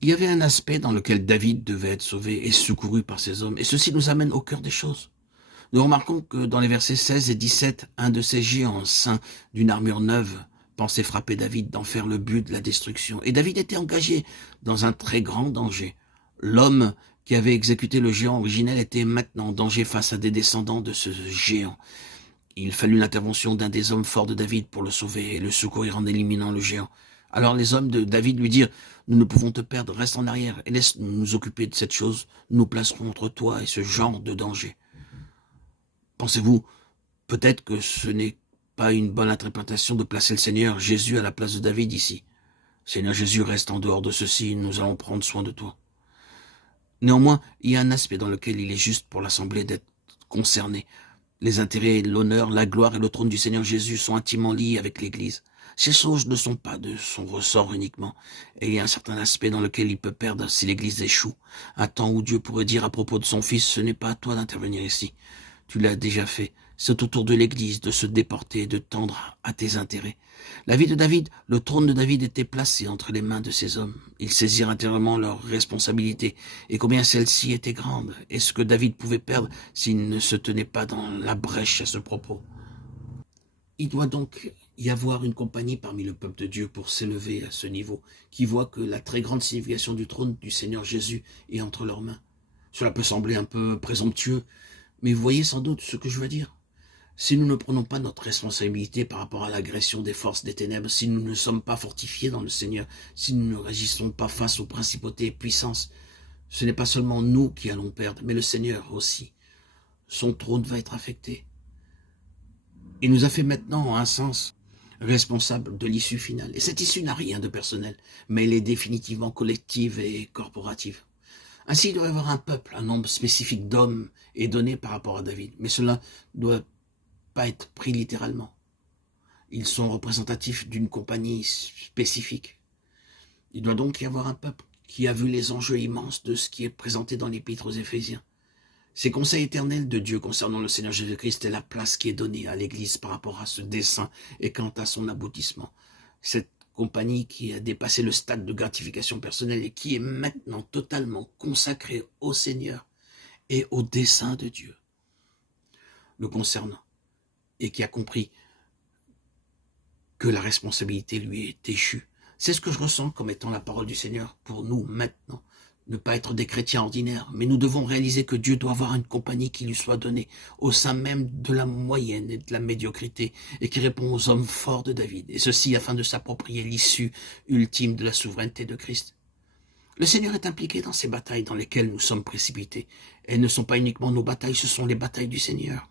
Il y avait un aspect dans lequel David devait être sauvé et secouru par ses hommes, et ceci nous amène au cœur des choses. Nous remarquons que dans les versets 16 et 17, un de ces géants saints d'une armure neuve pensait frapper David d'en faire le but de la destruction. Et David était engagé dans un très grand danger. L'homme qui avait exécuté le géant originel était maintenant en danger face à des descendants de ce géant. Il fallut l'intervention d'un des hommes forts de David pour le sauver et le secourir en éliminant le géant. Alors les hommes de David lui dirent, nous ne pouvons te perdre, reste en arrière et laisse nous occuper de cette chose. Nous placerons entre toi et ce genre de danger. Pensez-vous peut-être que ce n'est pas une bonne interprétation de placer le Seigneur Jésus à la place de David ici. Seigneur Jésus, reste en dehors de ceci, nous allons prendre soin de toi. Néanmoins, il y a un aspect dans lequel il est juste pour l'Assemblée d'être concerné. Les intérêts, l'honneur, la gloire et le trône du Seigneur Jésus sont intimement liés avec l'Église. Ces choses ne sont pas de son ressort uniquement, et il y a un certain aspect dans lequel il peut perdre si l'Église échoue. Un temps où Dieu pourrait dire à propos de son Fils, ce n'est pas à toi d'intervenir ici. Tu l'as déjà fait. C'est au tour de l'Église de se déporter et de tendre à tes intérêts. La vie de David, le trône de David était placé entre les mains de ces hommes. Ils saisirent intérieurement leurs responsabilités et combien celle-ci était grande et ce que David pouvait perdre s'il ne se tenait pas dans la brèche à ce propos. Il doit donc y avoir une compagnie parmi le peuple de Dieu pour s'élever à ce niveau, qui voit que la très grande signification du trône du Seigneur Jésus est entre leurs mains. Cela peut sembler un peu présomptueux, mais vous voyez sans doute ce que je veux dire. Si nous ne prenons pas notre responsabilité par rapport à l'agression des forces des ténèbres, si nous ne sommes pas fortifiés dans le Seigneur, si nous ne résistons pas face aux principautés et puissances, ce n'est pas seulement nous qui allons perdre, mais le Seigneur aussi. Son trône va être affecté. Il nous a fait maintenant, en un sens, responsables de l'issue finale. Et cette issue n'a rien de personnel, mais elle est définitivement collective et corporative. Ainsi, il doit y avoir un peuple, un nombre spécifique d'hommes est donné par rapport à David, mais cela doit pas être pris littéralement. Ils sont représentatifs d'une compagnie spécifique. Il doit donc y avoir un peuple qui a vu les enjeux immenses de ce qui est présenté dans l'Épître aux Éphésiens. Ces conseils éternels de Dieu concernant le Seigneur Jésus-Christ est la place qui est donnée à l'Église par rapport à ce dessein et quant à son aboutissement. Cette compagnie qui a dépassé le stade de gratification personnelle et qui est maintenant totalement consacrée au Seigneur et au dessein de Dieu le concernant et qui a compris que la responsabilité lui est échue. C'est ce que je ressens comme étant la parole du Seigneur pour nous maintenant. Ne pas être des chrétiens ordinaires, mais nous devons réaliser que Dieu doit avoir une compagnie qui lui soit donnée au sein même de la moyenne et de la médiocrité et qui répond aux hommes forts de David, et ceci afin de s'approprier l'issue ultime de la souveraineté de Christ. Le Seigneur est impliqué dans ces batailles dans lesquelles nous sommes précipités. Elles ne sont pas uniquement nos batailles, ce sont les batailles du Seigneur.